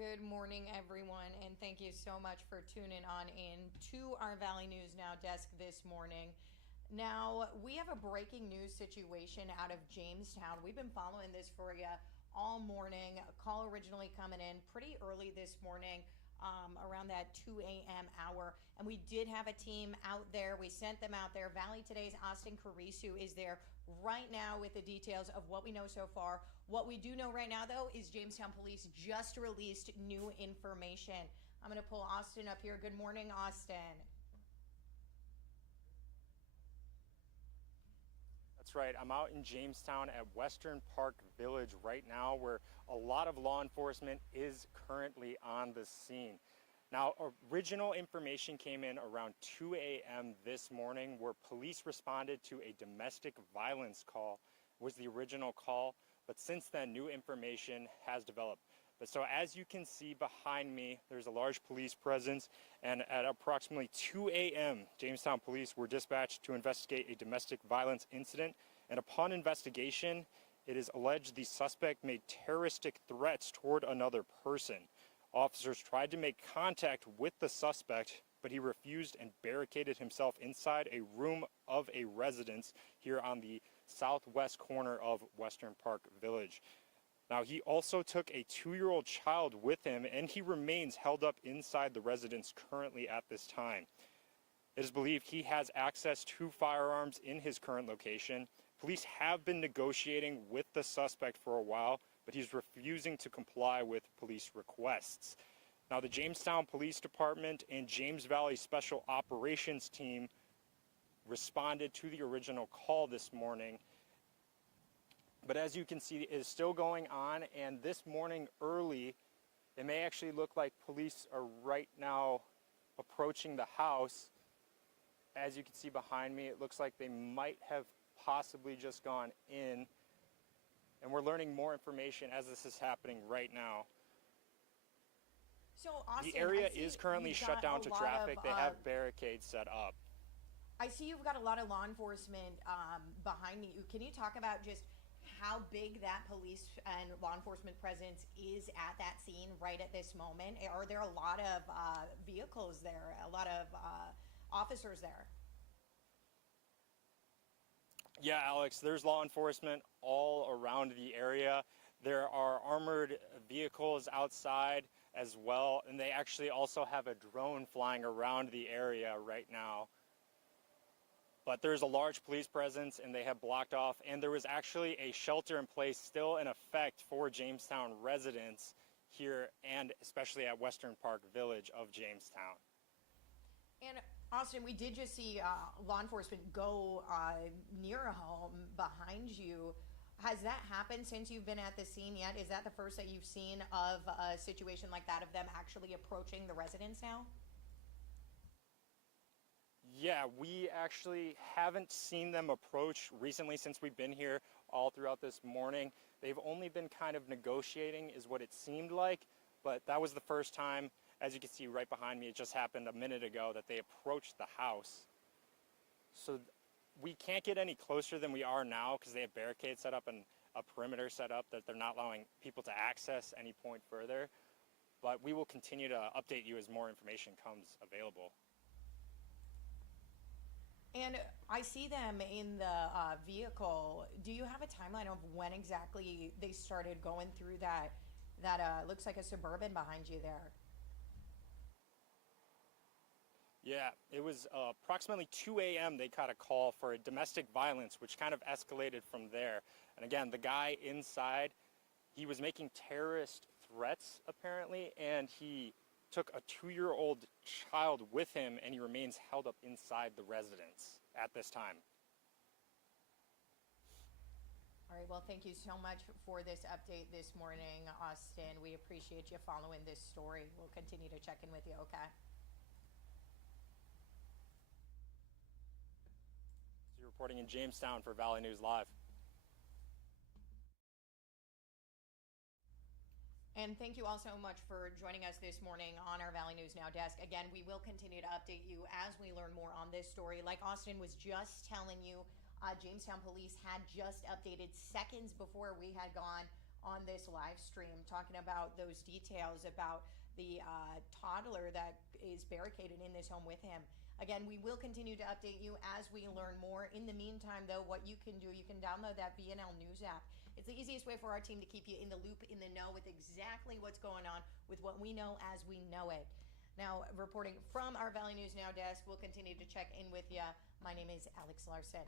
Good morning, everyone, and thank you so much for tuning on in to our Valley News Now desk this morning. Now, we have a breaking news situation out of Jamestown. We've been following this for you all morning. A call originally coming in pretty early this morning, around that 2 a.m. hour. And we did have a team out there. We sent them out there. Valley Today's Austin Carisu is there right now with the details of what we know so far. What we do know right now, though, is Jamestown Police just released new information. I'm going to pull Austin up here. Good morning, Austin. That's right. I'm out in Jamestown at Western Park Village right now, where a lot of law enforcement is currently on the scene. Now, original information came in around 2 a.m. this morning, where police responded to a domestic violence call, was the original call. But since then, new information has developed. But so as you can see behind me, there's a large police presence, and at approximately 2 a.m., Jamestown police were dispatched to investigate a domestic violence incident. And upon investigation, it is alleged the suspect made terroristic threats toward another person. Officers tried to make contact with the suspect, but he refused and barricaded himself inside a room of a residence here on the southwest corner of Western Park Village. Now, he also took a 2-year-old child with him, and he remains held up inside the residence currently at this time. It is believed he has access to firearms in his current location. Police have been negotiating with the suspect for a while, but he's refusing to comply with police requests. Now, the Jamestown Police Department and James Valley Special Operations Team responded to the original call this morning. But as you can see, it is still going on, and this morning early, it may actually look like police are right now approaching the house. As you can see behind me, it looks like they might have possibly just gone in, and we're learning more information as this is happening right now. So, Austin, the area is currently shut down to traffic. They have barricades set up. I see you've got a lot of law enforcement behind you. Can you talk about just how big that police and law enforcement presence is at that scene right at this moment? Are there a lot of vehicles there, a lot of officers there? Yeah, Alex, there's law enforcement all around the area. There are armored vehicles outside as well, and they actually also have a drone flying around the area right now. But there's a large police presence, and they have blocked off, and there was actually a shelter in place still in effect for Jamestown residents here, and especially at Western Park Village of Jamestown. And Austin, we did just see law enforcement go near a home behind you. Has that happened since you've been at the scene yet? Is that the first that you've seen of a situation like that, of them actually approaching the residence now? Yeah, we actually haven't seen them approach recently since we've been here all throughout this morning. They've only been kind of negotiating is what it seemed like, but that was the first time. As you can see right behind me, it just happened a minute ago that they approached the house. So we can't get any closer than we are now because they have barricades set up and a perimeter set up that they're not allowing people to access any point further. But we will continue to update you as more information comes available. And I see them in the vehicle. Do you have a timeline of when exactly they started going through that looks like a Suburban behind you there? Yeah, it was approximately 2 a.m. they got a call for a domestic violence, which kind of escalated from there. And again, the guy inside, he was making terrorist threats apparently, and he took a 2-year-old child with him, and he remains held up inside the residence at this time. All right, well, thank you so much for this update this morning, Austin. We appreciate you following this story. We'll continue to check in with you, okay? So you're reporting in Jamestown for Valley News Live. And thank you all so much for joining us this morning on our Valley News Now desk. Again, we will continue to update you as we learn more on this story. Like Austin was just telling you, Jamestown Police had just updated seconds before we had gone on this live stream, talking about those details about the toddler that is barricaded in this home with him. Again, we will continue to update you as we learn more. In the meantime, though, what you can do, you can download that VNL News app. It's the easiest way for our team to keep you in the loop, in the know with exactly what's going on with what we know as we know it. Now, reporting from our Valley News Now desk, we'll continue to check in with you. My name is Alex Larson.